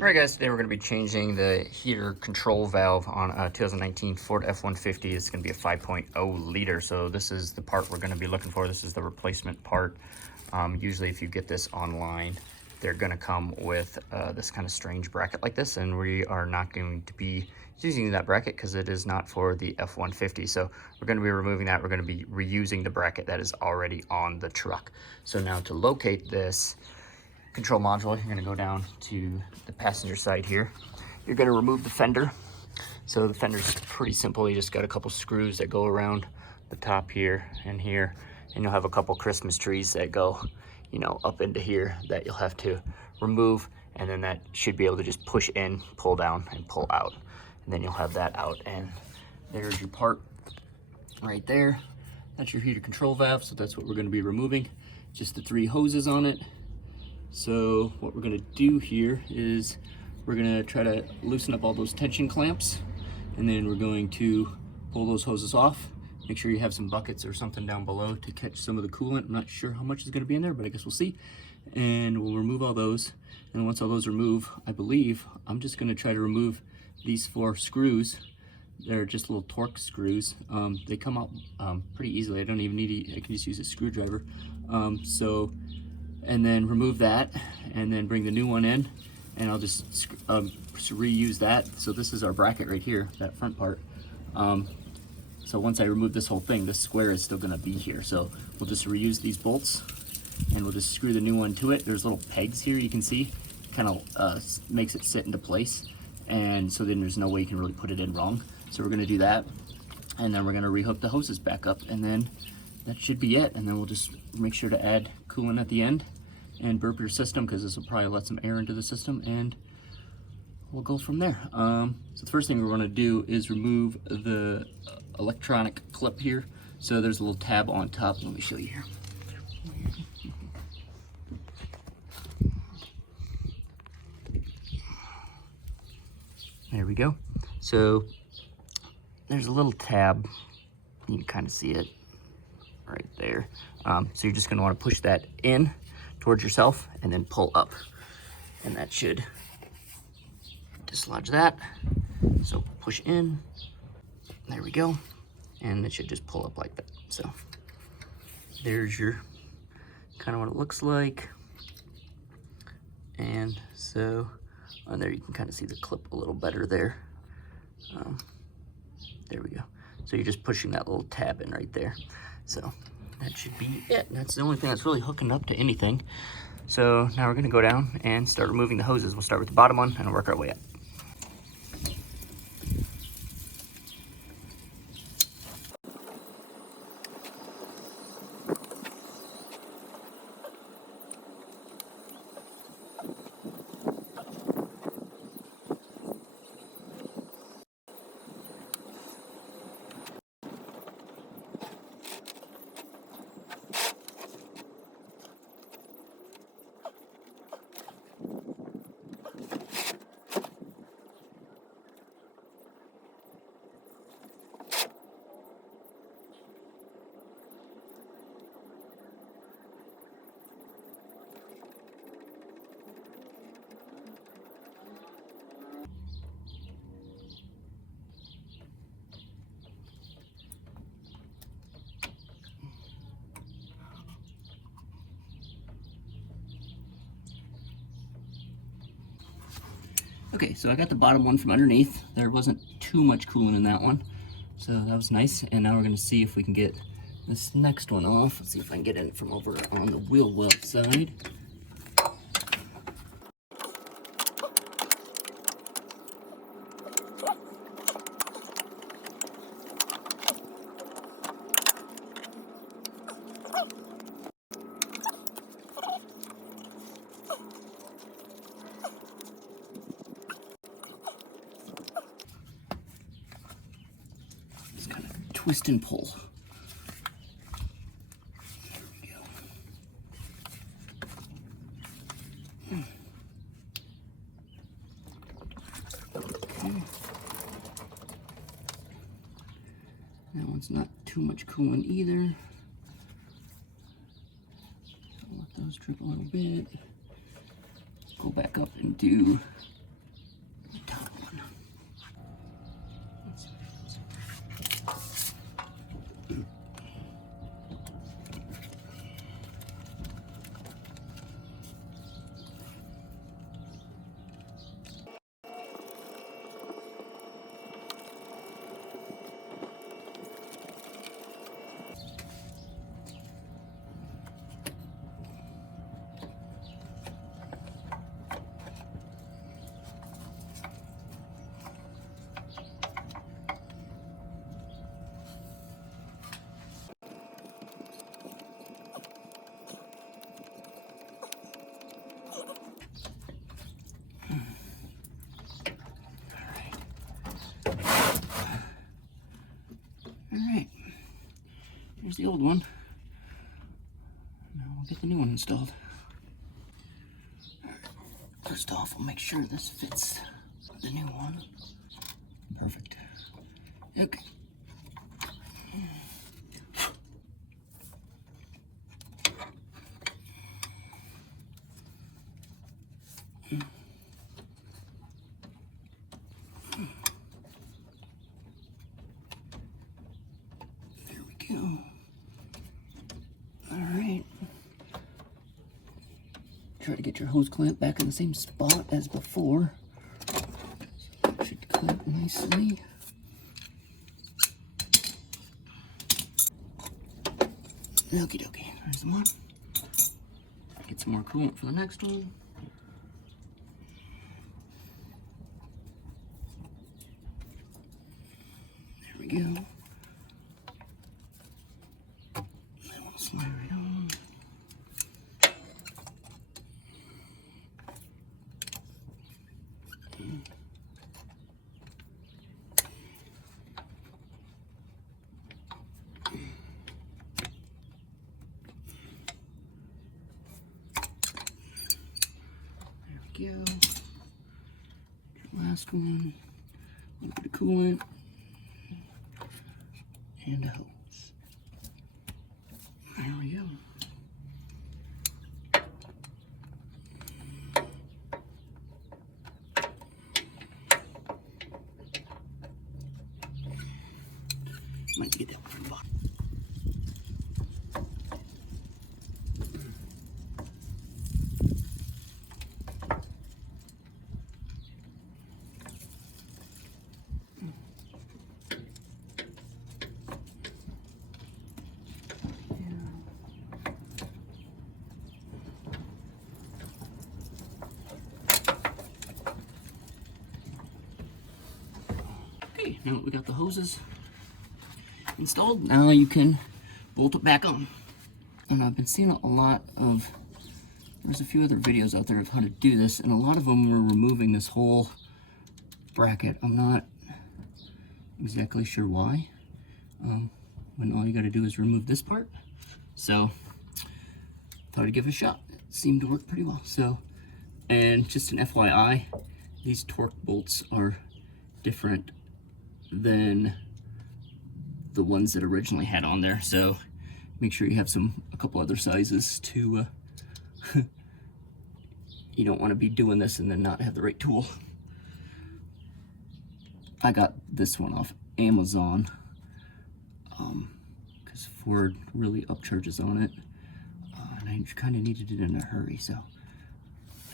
Alright guys, today we're going to be changing the heater control valve on a 2019 Ford F-150. It's going to be a 5.0 liter, so this is the part we're going to be looking for. This is the replacement part. Usually if you get this online, they're going to come with this kind of strange bracket like this, and we are not going to be using that bracket because it is not for the F-150. So we're going to be removing that. We're going to be reusing the bracket that is already on the truck. So now to locate this control module, you're going to go down to the passenger side here. You're going to remove the fender. So the fender's pretty simple. You just got a couple screws that go around the top here, and you'll have a couple Christmas trees that go, up into here that you'll have to remove, and then that should be able to just push in, pull down, and pull out, and then you'll have that out. And there's your part right there. That's your heater control valve, so that's what we're going to be removing. Just the 3 hoses on it. So what we're going to do here is we're going to try to loosen up all those tension clamps, and then we're going to pull those hoses off. Make sure you have some buckets or something down below to catch some of the coolant. I'm not sure how much is going to be in there, but I guess we'll see. And we'll remove all those. And once all those remove, I believe I'm just going to try to remove these 4 screws. They're just little torque screws. They come out pretty easily. I don't even need I can just use a screwdriver. And then remove that, and then bring the new one in, and I'll just reuse that. So this is our bracket right here, that front part. So once I remove this whole thing, this square is still going to be here. So we'll just reuse these bolts, and we'll just screw the new one to it. There's little pegs here you can see, kind of makes it sit into place, and so then there's no way you can really put it in wrong. So we're going to do that, and then we're going to rehook the hoses back up, and then that should be it. And then we'll just make sure to add coolant at the end and burp your system, because this will probably let some air into the system, and we'll go from there. So the first thing we're going to do is remove the electronic clip here. So there's a little tab on top. Let me show you here. There we go. So there's a little tab. You can kind of see it right there. So you're just going to want to push that in towards yourself and then pull up, and that should dislodge that. So push in, there we go, and it should just pull up like that. So there's your kind of what it looks like. And so on there you can kind of see the clip a little better there. There we go. So you're just pushing that little tab in right there. So that should be it. That's the only thing that's really hooking up to anything. So now we're gonna go down and start removing the hoses. We'll start with the bottom one and work our way up. Okay, so I got the bottom one from underneath. There wasn't too much coolant in that one, so that was nice. And now we're gonna see if we can get this next one off. Let's see if I can get it from over on the wheel well side. Twist and pull. There we go. Okay. That one's not too much coolant either. Let those drip a little bit. Go back up and do the old one. Now we'll get the new one installed. All right. First off, we'll make sure this fits the new one. Perfect. Okay. There we go. All right. Try to get your hose clamp back in the same spot as before. So it should clamp nicely. Okie dokie, there's the one. Get some more coolant for the next one. There we go. That one will slide right on. Go. Last one, a little bit of coolant, and a hose. There we go. Might get that one from the bottom. Okay, now that we got the hoses installed, now you can bolt it back on. And I've been seeing a lot of, there's a few other videos out there of how to do this, and a lot of them were removing this whole bracket. I'm not exactly sure why, when all you got to do is remove this part. So thought I'd give it a shot. It seemed to work pretty well. So, and just an FYI, these torque bolts are different than the ones that originally had on there, so make sure you have a couple other sizes to you don't want to be doing this and then not have the right tool. I got this one off Amazon because Ford really upcharges on it, and I kind of needed it in a hurry, so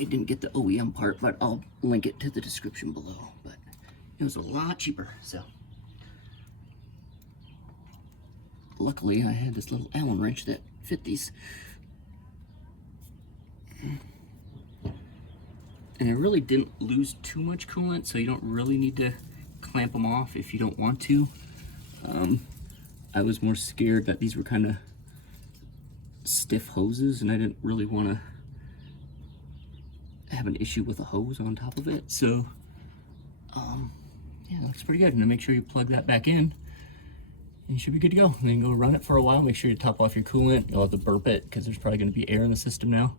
I didn't get the OEM part, but I'll link it to the description below. But it was a lot cheaper, so luckily I had this little Allen wrench that fit these. And it really didn't lose too much coolant, so you don't really need to clamp them off if you don't want to. I was more scared that these were kind of stiff hoses, and I didn't really want to have an issue with a hose on top of it. So yeah, it looks pretty good. And then make sure you plug that back in, and you should be good to go. And then go run it for a while. Make sure you top off your coolant. You'll have to burp it because there's probably going to be air in the system now.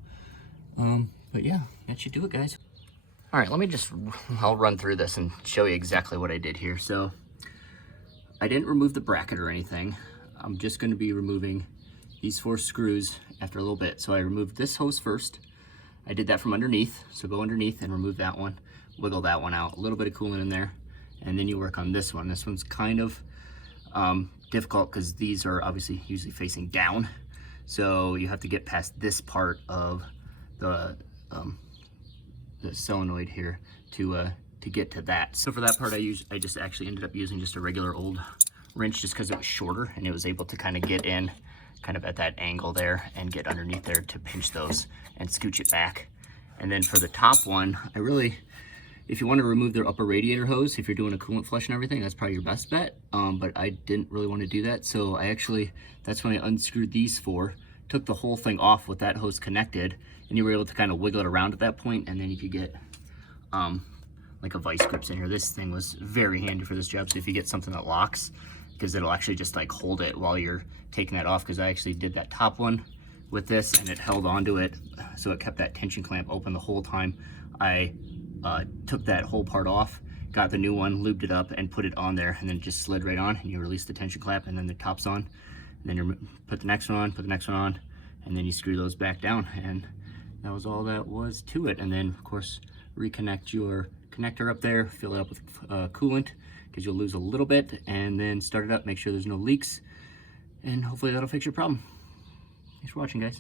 But yeah, that should do it, guys. All right, I'll run through this and show you exactly what I did here. So I didn't remove the bracket or anything. I'm just going to be removing these 4 screws after a little bit. So I removed this hose first. I did that from underneath. So go underneath and remove that one. Wiggle that one out. A little bit of coolant in there. And then you work on this one. This one's kind of difficult because these are obviously usually facing down. So you have to get past this part of the solenoid here to get to that. So for that part, I just actually ended up using just a regular old wrench just because it was shorter and it was able to kind of get in kind of at that angle there and get underneath there to pinch those and scooch it back. And then for the top one, if you want to remove their upper radiator hose, if you're doing a coolant flush and everything, that's probably your best bet. But I didn't really want to do that. So that's when I unscrewed these 4, took the whole thing off with that hose connected, and you were able to kind of wiggle it around at that point, and then you could get like a vice grips in here. This thing was very handy for this job. So if you get something that locks, because it'll actually just like hold it while you're taking that off, because I actually did that top one with this and it held onto it, so it kept that tension clamp open the whole time. I took that whole part off, got the new one, lubed it up, and put it on there, and then it just slid right on, and you release the tension clamp, and then the top's on, and then you put the next one on, put the next one on, and then you screw those back down, and that was all that was to it. And then of course reconnect your connector up there, fill it up with coolant, because you'll lose a little bit, and then start it up, make sure there's no leaks, and hopefully that'll fix your problem. Thanks for watching, guys.